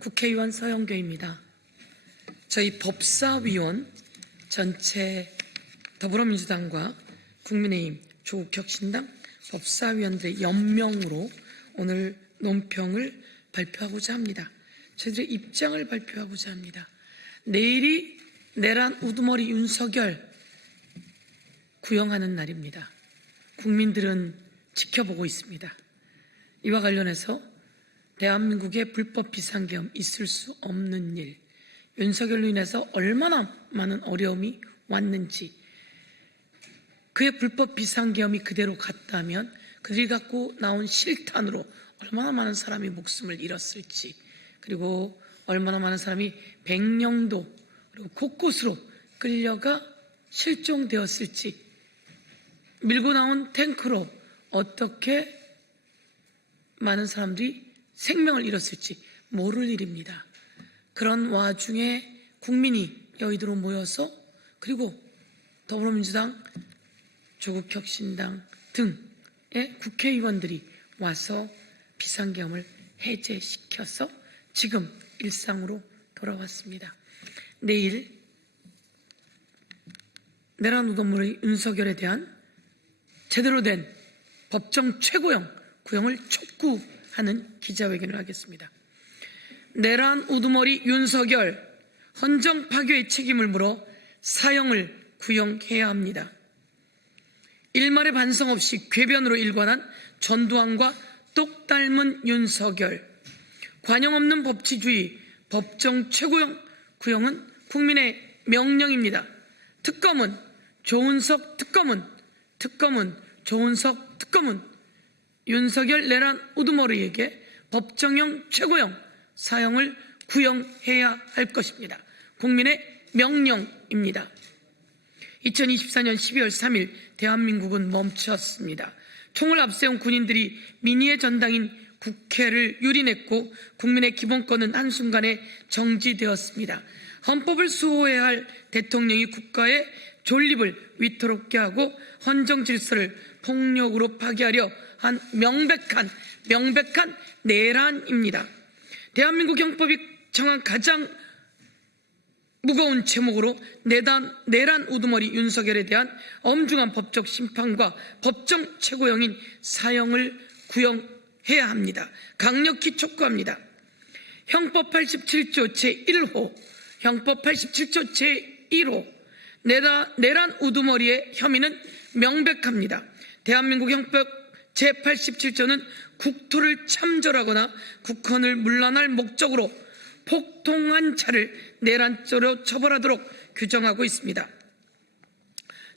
국회의원 서영교입니다. 저희 법사위원 전체 더불어민주당과 국민의힘, 조국혁신당 법사위원들의 연명으로 오늘 논평을 발표하고자 합니다. 저희들의 입장을 발표하고자 합니다. 내일이 내란 우두머리 윤석열 구형하는 날입니다. 국민들은 지켜보고 있습니다. 이와 관련해서 대한민국의 불법 비상계엄 있을 수 없는 일, 윤석열로 인해서 얼마나 많은 어려움이 왔는지, 그의 불법 비상계엄이 그대로 갔다면 그들이 갖고 나온 실탄으로 얼마나 많은 사람이 목숨을 잃었을지, 그리고 얼마나 많은 사람이 백령도 그리고 곳곳으로 끌려가 실종되었을지, 밀고 나온 탱크로 어떻게 많은 사람들이 생명을 잃었을지 모를 일입니다. 그런 와중에 국민이 여의도로 모여서 그리고 더불어민주당, 조국혁신당 등의 국회의원들이 와서 비상계엄을 해제시켜서 지금 일상으로 돌아왔습니다. 내일 내란 우동물의 윤석열에 대한 제대로 된 법정 최고형 구형을 촉구 하는 기자회견을 하겠습니다. 내란 우두머리 윤석열 헌정 파괴의 책임을 물어 사형을 구형해야 합니다. 일말의 반성 없이 궤변으로 일관한 전두환과 똑 닮은 윤석열 관용 없는 법치주의 법정 최고형 구형은 국민의 명령입니다. 특검은 조은석 특검은 특검은 조은석 특검은 윤석열 내란 우두머리에게 법정형 최고형 사형을 구형해야 할 것입니다. 국민의 명령입니다. 2024년 12월 3일 대한민국은 멈췄습니다. 총을 앞세운 군인들이 민의의 전당인 국회를 유린했고 국민의 기본권은 한순간에 정지되었습니다. 헌법을 수호해야 할 대통령이 국가의 존립을 위태롭게 하고 헌정 질서를 폭력으로 파괴하려 한 명백한 명백한 내란입니다. 대한민국 형법이 정한 가장 무거운 제목으로 내단, 내란 우두머리 윤석열에 대한 엄중한 법적 심판과 법정 최고형인 사형을 구형해야 합니다. 강력히 촉구합니다. 형법 87조 제1호, 형법 87조 제1호, 내라, 내란 우두머리의 혐의는 명백합니다. 대한민국 형법 제87조는 국토를 참절하거나 국헌을 물란할 목적으로 폭통한 차를 내란죄로 처벌하도록 규정하고 있습니다.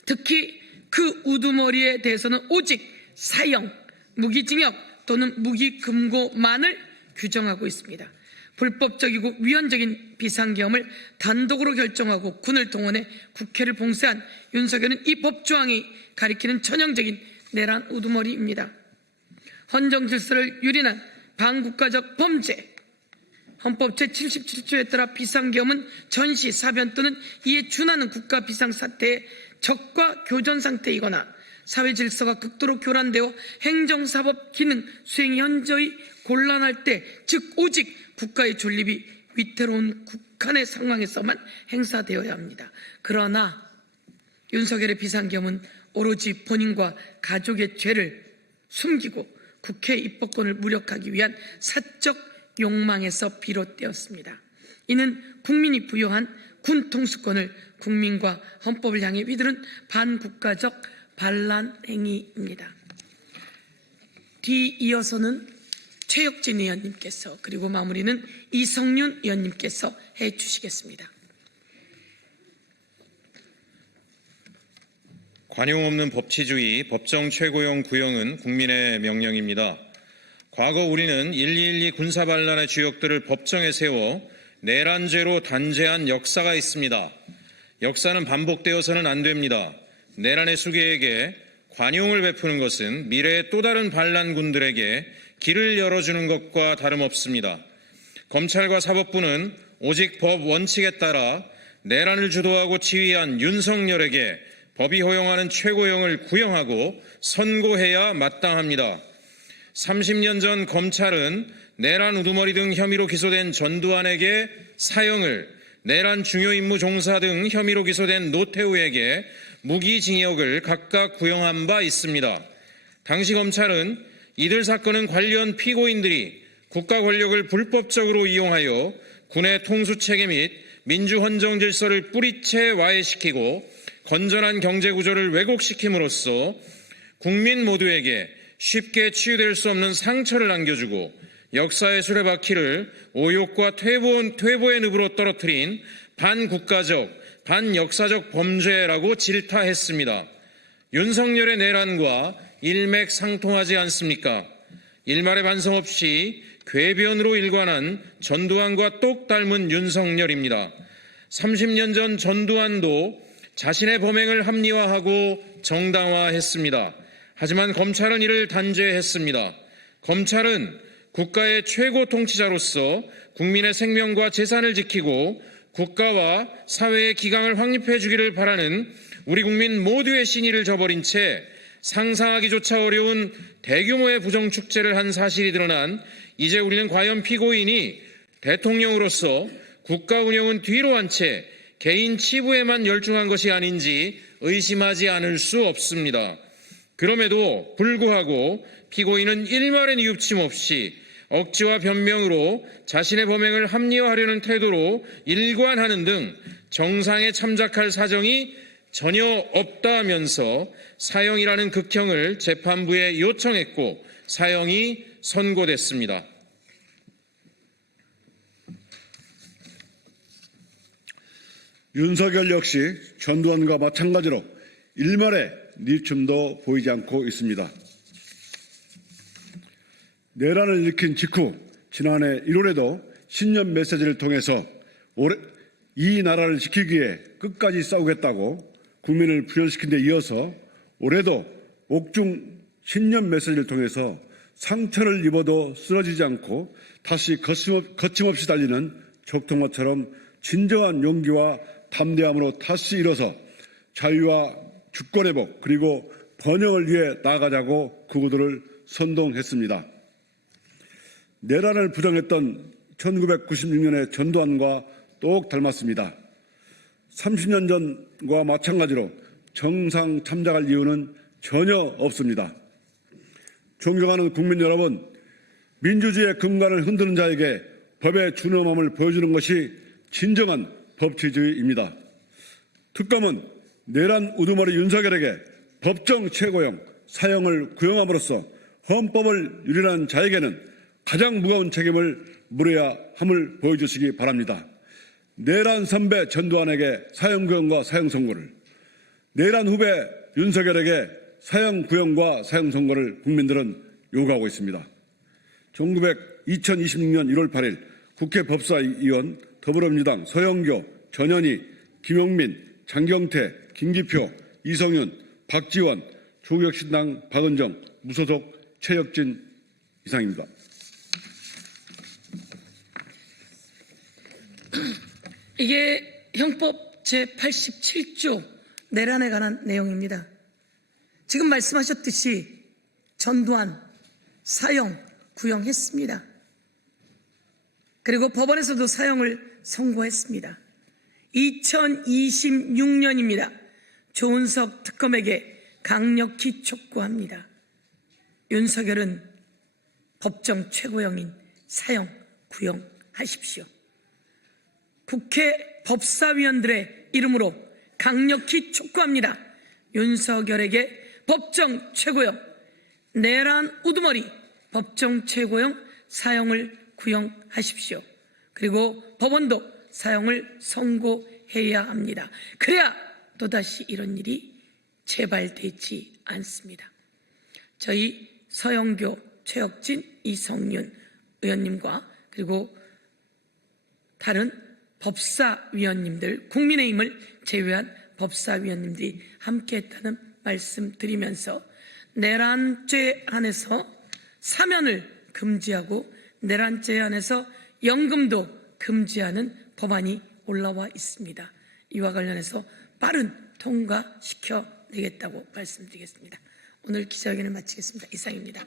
특히 그 우두머리에 대해서는 오직 사형, 무기징역 또는 무기금고만을 규정하고 있습니다. 불법적이고 위헌적인 비상계엄을 단독으로 결정하고 군을 동원해 국회를 봉쇄한 윤석열은 이 법조항이 가리키는 전형적인 내란 우두머리입니다. 헌정 질서를 유린한 반국가적 범죄, 헌법 제77조에 따라 비상계엄은 전시, 사변 또는 이에 준하는 국가 비상사태의 적과 교전 상태이거나 사회 질서가 극도로 교란되어 행정사법 기능 수행이 현저히 곤란할 때, 즉 오직 국가의 존립이 위태로운 국한의 상황에서만 행사되어야 합니다. 그러나 윤석열의 비상계엄은 오로지 본인과 가족의 죄를 숨기고 국회 입법권을 무력하기 위한 사적 욕망에서 비롯되었습니다. 이는 국민이 부여한 군 통수권을 국민과 헌법을 향해 휘두른 반국가적 반란 행위입니다. 뒤 이어서는 최혁진 의원님께서 그리고 마무리는 이성윤 의원님께서 해 주시겠습니다. 관용 없는 법치주의, 법정 최고형 구형은 국민의 명령입니다. 과거 우리는 1.12 군사반란의 주역들을 법정에 세워 내란죄로 단죄한 역사가 있습니다. 역사는 반복되어서는 안 됩니다. 내란의 수괴에게 관용을 베푸는 것은 미래의 또 다른 반란군들에게 길을 열어주는 것과 다름없습니다. 검찰과 사법부는 오직 법 원칙에 따라 내란을 주도하고 지휘한 윤석열에게 법이 허용하는 최고형을 구형하고 선고해야 마땅합니다. 30년 전 검찰은 내란 우두머리 등 혐의로 기소된 전두환에게 사형을, 내란 중요 임무 종사 등 혐의로 기소된 노태우에게 무기징역을 각각 구형한 바 있습니다. 당시 검찰은 이들 사건은 관련 피고인들이 국가 권력을 불법적으로 이용하여 군의 통수 체계 및 민주 헌정 질서를 뿌리채 와해시키고 건전한 경제 구조를 왜곡시킴으로써 국민 모두에게 쉽게 치유될 수 없는 상처를 남겨주고 역사의 수레바퀴를 오욕과 퇴보, 퇴보의 늪으로 떨어뜨린 반국가적, 반역사적 범죄라고 질타했습니다. 윤석열의 내란과 일맥상통하지 않습니까? 일말의 반성 없이 궤변으로 일관한 전두환과 똑 닮은 윤석열입니다. 30년 전 전두환도 자신의 범행을 합리화하고 정당화했습니다. 하지만 검찰은 이를 단죄했습니다. 검찰은 국가의 최고 통치자로서 국민의 생명과 재산을 지키고 국가와 사회의 기강을 확립해 주기를 바라는 우리 국민 모두의 신의를 저버린 채 상상하기조차 어려운 대규모의 부정축제를 한 사실이 드러난 이제 우리는 과연 피고인이 대통령으로서 국가 운영은 뒤로 한 채 개인 치부에만 열중한 것이 아닌지 의심하지 않을 수 없습니다. 그럼에도 불구하고 피고인은 일말의 뉘우침 없이 억지와 변명으로 자신의 범행을 합리화하려는 태도로 일관하는 등 정상에 참작할 사정이 전혀 없다면서 사형이라는 극형을 재판부에 요청했고 사형이 선고됐습니다. 윤석열 역시 전두환과 마찬가지로 일말의 니춤도 보이지 않고 있습니다. 내란을 일으킨 직후 지난해 1월에도 신년 메시지를 통해서 올해 이 나라를 지키기 위해 끝까지 싸우겠다고 국민을 부연시킨 데 이어서 올해도 옥중 신년 메시지를 통해서 상처를 입어도 쓰러지지 않고 다시 거침없- 거침없이 달리는 적통마처럼 진정한 용기와 담대함으로 다시 일어서 자유와 주권 회복 그리고 번영을 위해 나아가자고 그구들을 선동했습니다. 내란을 부정했던 1996년의 전두환과 똑 닮았습니다. 30년 전과 마찬가지로 정상 참작할 이유는 전혀 없습니다. 존경하는 국민 여러분, 민주주의의 근간을 흔드는 자에게 법의 준엄함을 보여주는 것이 진정한 법치주의입니다. 특검은 내란 우두머리 윤석열에게 법정 최고형 사형을 구형함으로써 헌법을 유린한 자에게는 가장 무거운 책임을 물어야 함을 보여주시기 바랍니다. 내란 선배 전두환에게 사형 구형과 사형 선고를, 내란 후배 윤석열에게 사형 구형과 사형 선고를 국민들은 요구하고 있습니다. 1900, 2026년 1월 8일 국회 법사위원 더불어민주당 서영교, 전현희, 김용민, 장경태, 김기표, 이성윤, 박지원, 조국혁신당 박은정, 무소속 최혁진 이상입니다. 이게 형법 제87조 내란에 관한 내용입니다. 지금 말씀하셨듯이 전두환 사형 구형했습니다. 그리고 법원에서도 사형을 선고했습니다. 2026년입니다. 조은석 특검에게 강력히 촉구합니다. 윤석열은 법정 최고형인 사형 구형하십시오. 국회 법사위원들의 이름으로 강력히 촉구합니다. 윤석열에게 법정 최고형, 내란 우두머리 법정 최고형 사형을 구형하십시오. 그리고 법원도 사형을 선고해야 합니다. 그래야 또다시 이런 일이 재발되지 않습니다. 저희 서영교, 최혁진, 이성윤 의원님과 그리고 다른 법사위원님들, 국민의힘을 제외한 법사위원님들이 함께했다는 말씀 드리면서 내란죄 안에서 사면을 금지하고 내란죄 안에서 연금도 금지하는 법안이 올라와 있습니다. 이와 관련해서 빠른 통과시켜 내겠다고 말씀드리겠습니다. 오늘 기자회견을 마치겠습니다. 이상입니다.